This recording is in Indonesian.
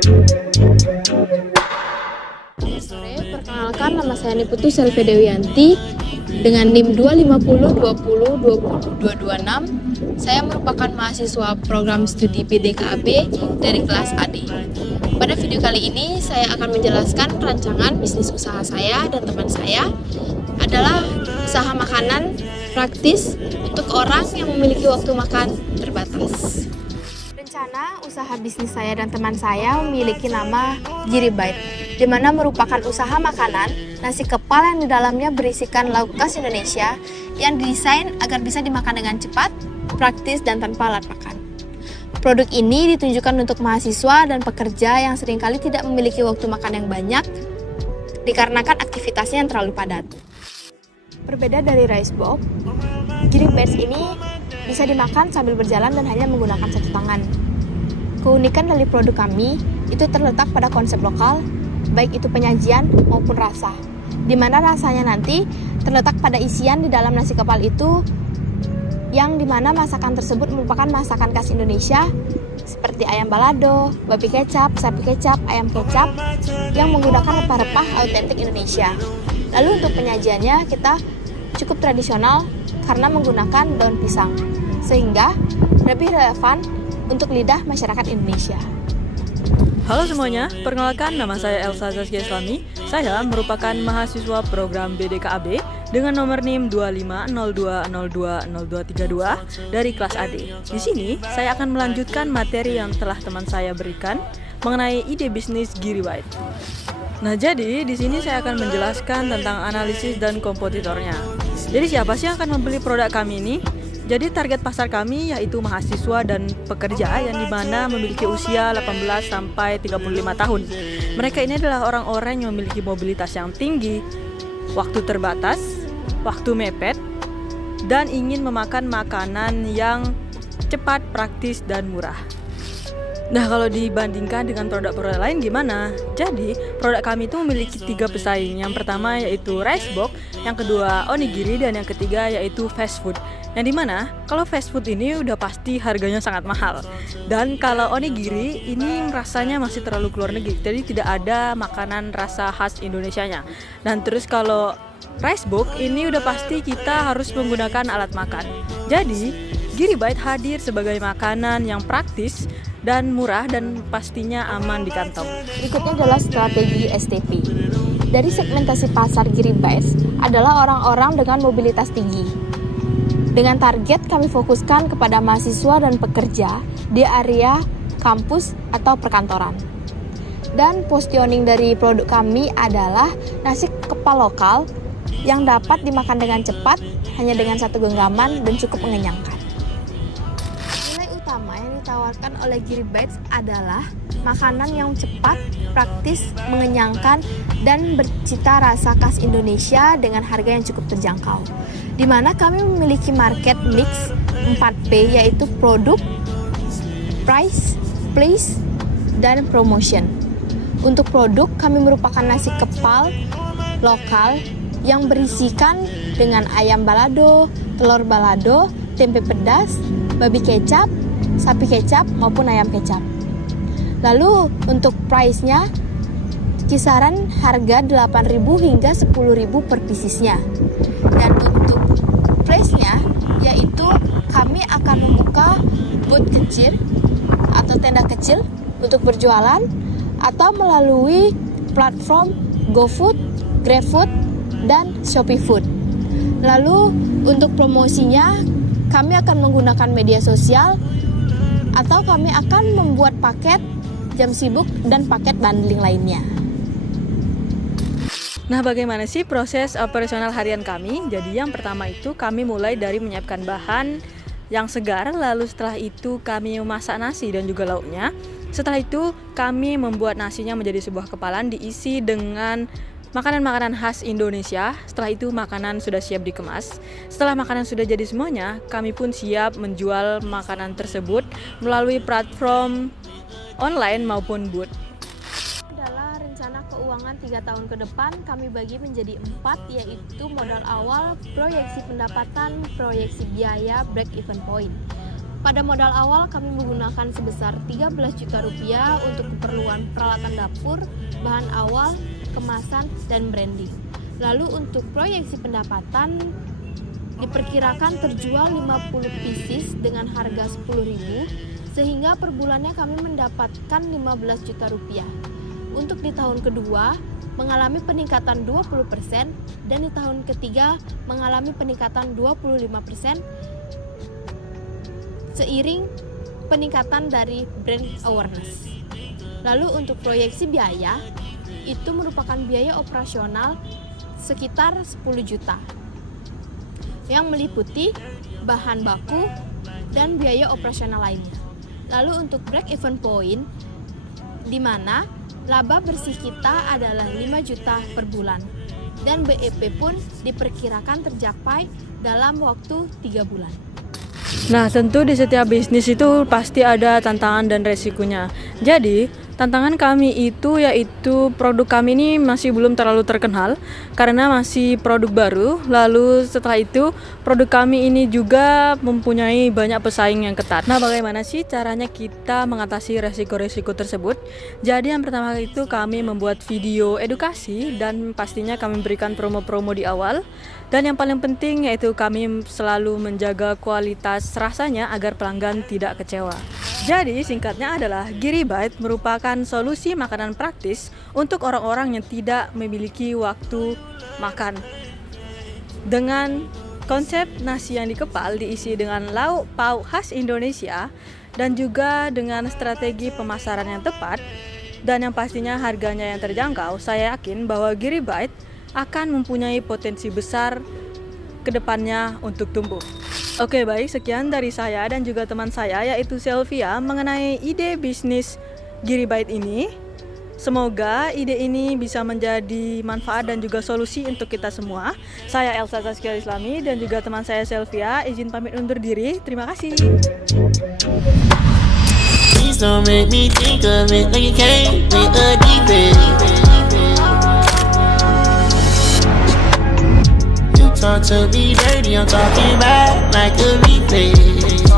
Selamat sore, perkenalkan nama saya Niputu Selvi Dewianti dengan NIM 25020202226. Saya merupakan mahasiswa program studi BDKAB dari kelas AD. Pada video kali ini saya akan menjelaskan rancangan bisnis usaha saya dan teman saya adalah usaha makanan praktis untuk orang yang memiliki waktu makan terbatas. Rencana usaha bisnis saya dan teman saya memiliki nama Giri Bite, di mana merupakan usaha makanan nasi kepal yang di dalamnya berisikan lauk khas Indonesia yang didesain agar bisa dimakan dengan cepat, praktis, dan tanpa alat makan. Produk ini ditunjukkan untuk mahasiswa dan pekerja yang seringkali tidak memiliki waktu makan yang banyak dikarenakan aktivitasnya yang terlalu padat. Berbeda dari rice box, Giri Bites ini bisa dimakan sambil berjalan dan hanya menggunakan satu tangan. Keunikan dari produk kami itu terletak pada konsep lokal, baik itu penyajian maupun rasa, di mana rasanya nanti terletak pada isian di dalam nasi kepal itu, yang dimana masakan tersebut merupakan masakan khas Indonesia seperti ayam balado, babi kecap, sapi kecap, ayam kecap yang menggunakan rempah-rempah autentik Indonesia. Lalu untuk penyajiannya kita cukup tradisional karena menggunakan daun pisang, sehingga lebih relevan untuk lidah masyarakat Indonesia. Halo semuanya, perkenalkan nama saya Elsa Zaskia Islami. Saya merupakan mahasiswa program BDKAB dengan nomor NIM 2502020232 dari kelas AD. Di sini saya akan melanjutkan materi yang telah teman saya berikan mengenai ide bisnis Giri Bite. Nah, jadi di sini saya akan menjelaskan tentang analisis dan kompetitornya. Jadi siapa sih yang akan membeli produk kami ini? Jadi target pasar kami yaitu mahasiswa dan pekerja yang dimana memiliki usia 18 sampai 35 tahun. Mereka ini adalah orang-orang yang memiliki mobilitas yang tinggi, waktu terbatas, waktu mepet, dan ingin memakan makanan yang cepat, praktis, dan murah. Nah, kalau dibandingkan dengan produk-produk lain gimana? Jadi, produk kami itu memiliki 3 pesaing. Yang pertama yaitu rice box, yang kedua onigiri, dan yang ketiga yaitu fast food. Yang dimana kalau fast food ini udah pasti harganya sangat mahal. Dan kalau onigiri ini rasanya masih terlalu keluar negeri, jadi tidak ada makanan rasa khas Indonesianya. Dan terus kalau rice box ini udah pasti kita harus menggunakan alat makan. Jadi, Giri Bite hadir sebagai makanan yang praktis dan murah dan pastinya aman di kantong. Berikutnya adalah strategi STP. Dari segmentasi pasar Giri Bites adalah orang-orang dengan mobilitas tinggi. Dengan target kami fokuskan kepada mahasiswa dan pekerja di area kampus atau perkantoran. Dan positioning dari produk kami adalah nasi kepal lokal yang dapat dimakan dengan cepat hanya dengan satu genggaman dan cukup mengenyangkan. Yang ditawarkan oleh Giri Bites adalah makanan yang cepat, praktis, mengenyangkan, dan bercita rasa khas Indonesia dengan harga yang cukup terjangkau. Di mana kami memiliki market mix 4P, yaitu produk, price, place, dan promotion. Untuk produk, kami merupakan nasi kepal lokal yang berisikan dengan ayam balado, telur balado, tempe pedas, babi kecap, sapi kecap maupun ayam kecap. Lalu untuk price-nya kisaran harga 8.000 hingga 10.000 per piecesnya. Dan untuk place-nya yaitu kami akan membuka booth kecil atau tenda kecil untuk berjualan atau melalui platform GoFood, GrabFood, dan Shopee Food. Lalu untuk promosinya kami akan menggunakan media sosial atau kami akan membuat paket jam sibuk dan paket bundling lainnya. Nah, bagaimana sih proses operasional harian kami? Jadi yang pertama itu kami mulai dari menyiapkan bahan yang segar, lalu setelah itu kami memasak nasi dan juga lauknya. Setelah itu kami membuat nasinya menjadi sebuah kepalan diisi dengan makanan-makanan khas Indonesia. Setelah itu makanan sudah siap dikemas. Setelah makanan sudah jadi semuanya, kami pun siap menjual makanan tersebut melalui platform online maupun booth. Adalah rencana keuangan 3 tahun ke depan kami bagi menjadi 4, yaitu modal awal, proyeksi pendapatan, proyeksi biaya, break even point. Pada modal awal kami menggunakan sebesar 13 juta rupiah untuk keperluan peralatan dapur, bahan awal, kemasan, dan branding. Lalu untuk proyeksi pendapatan diperkirakan terjual 50 pieces dengan harga 10.000 sehingga per bulannya kami mendapatkan 15 juta rupiah. Untuk di tahun kedua mengalami peningkatan 20% dan di tahun ketiga mengalami peningkatan 25% seiring peningkatan dari brand awareness. Lalu untuk proyeksi biaya, itu merupakan biaya operasional sekitar 10 juta yang meliputi bahan baku dan biaya operasional lainnya. Lalu untuk break even point, di mana laba bersih kita adalah 5 juta per bulan dan BEP pun diperkirakan tercapai dalam waktu 3 bulan. Nah, tentu di setiap bisnis itu pasti ada tantangan dan resikonya. Jadi, tantangan kami itu yaitu produk kami ini masih belum terlalu terkenal karena masih produk baru. Lalu setelah itu, produk kami ini juga mempunyai banyak pesaing yang ketat. Nah, bagaimana sih caranya kita mengatasi resiko-resiko tersebut? Jadi, yang pertama itu kami membuat video edukasi dan pastinya kami berikan promo-promo di awal. Dan yang paling penting yaitu kami selalu menjaga kualitas rasanya agar pelanggan tidak kecewa. Jadi singkatnya adalah GiriBite merupakan solusi makanan praktis untuk orang-orang yang tidak memiliki waktu makan. Dengan konsep nasi yang dikepal diisi dengan lauk pauk khas Indonesia dan juga dengan strategi pemasaran yang tepat dan yang pastinya harganya yang terjangkau, saya yakin bahwa GiriBite akan mempunyai potensi besar ke depannya untuk tumbuh. Oke, baik, sekian dari saya dan juga teman saya yaitu Selvia mengenai ide bisnis GiriBite ini. Semoga ide ini bisa menjadi manfaat dan juga solusi untuk kita semua. Saya Elsa Zaskia Islami dan juga teman saya Selvia izin pamit undur diri. Terima kasih. Please don't make me think of it like you came with a defect. Talk to me dirty, I'm talking back like a replay.